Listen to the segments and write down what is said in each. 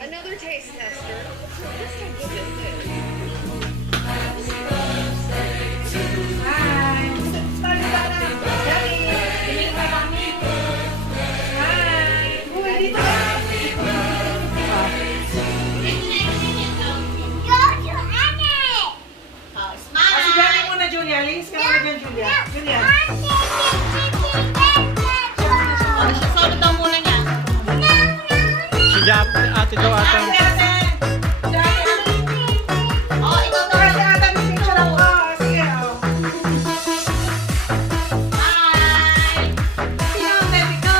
Another taste tester. This time we'll get this. Hi! Sorry, Sana! Daddy! Tingin ka kami! Hi! Uy, dito ka! Si Daddy muna, Julia. Links ka muna dyan, Julia. Julia. Solid daw muna niya. Si Jap, ate daw ata. Ate, ate! Daddy, Oh, ikaw daw. ate, ate, may picture ako. Sige, oh. Hi! Sino ang baby ko?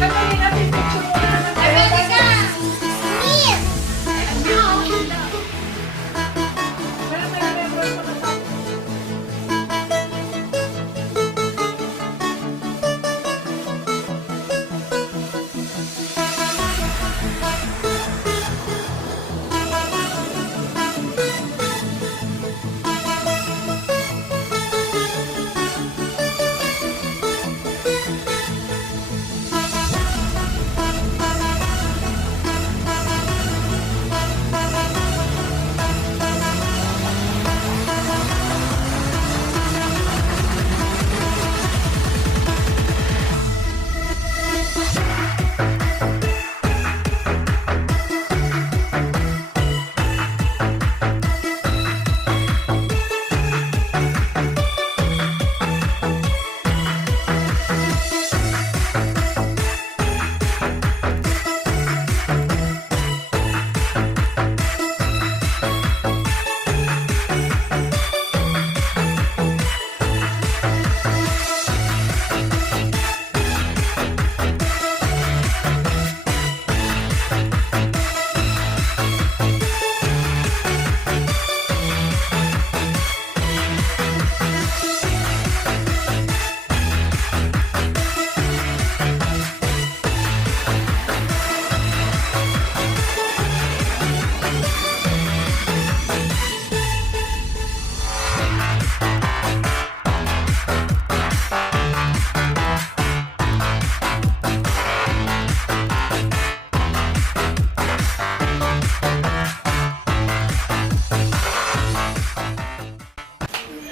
Sandali na, may picture muna ng baby.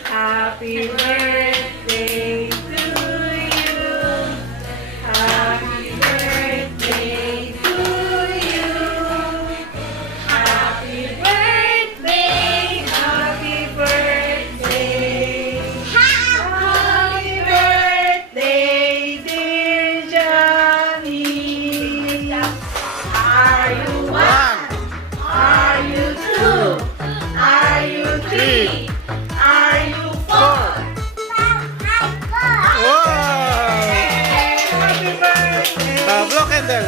Happy birthday to you. Happy birthday to you. Happy birthday, happy birthday. Happy birthday, dear Johnny. Are you one? Are you two? Are you three? Are you four? Wow! Happy birthday! Blow candle.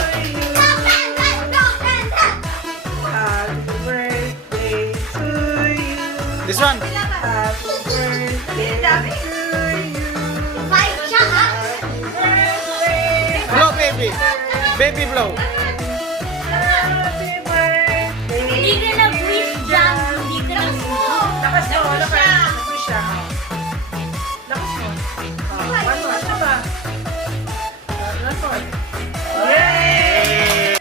Happy birthday to you. This one. Happy birthday to you. Blow, baby. Baby blow. Happy birthday. Hindi ka nag-wish dyan. Hindi ka nag-wish. Lakas mo, lakas. Lakas siya. Lakas mo. One more. Ano ba? Last one. Yay!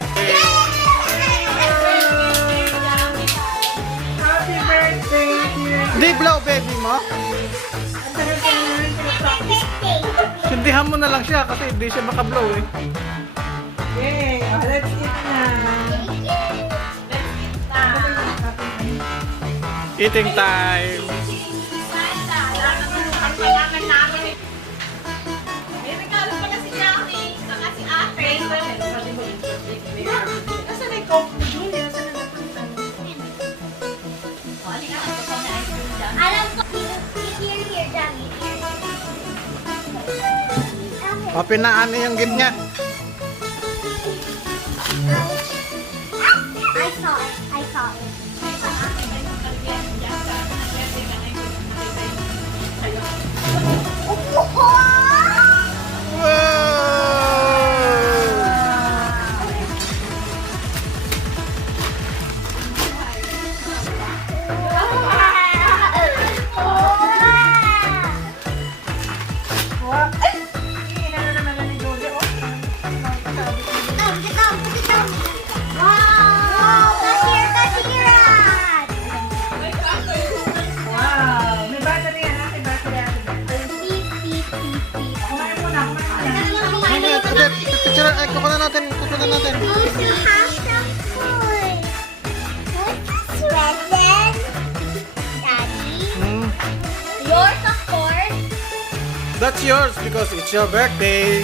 Happy birthday, dear. Hindi blow, baby mo. Ang tagal-tagal na practice. Sindihan mo na lang siya kasi hindi siya makablow eh. Yay! Oh, let's eat na. Eating time. Kailangan namin eh. May regalo pala si Jackie. Saka si Ate. Nasaan na yung Coke ni Julie. Saan na napunta? O, alin na. Ito na ice cream dyan. Alam ko, here, Johnny. Papinaan niyo yung gitnya. I saw it. Wow. Ay! Inano naman na ni Julie. Oh. Wow! Kasira! Wow. May battery yan. Ate, battery ate. Kumain muna. Ano, picture, kukunan natin. Who's who has some food? Present. Daddy. Hmm. Yours, of course. That's yours because it's your birthday.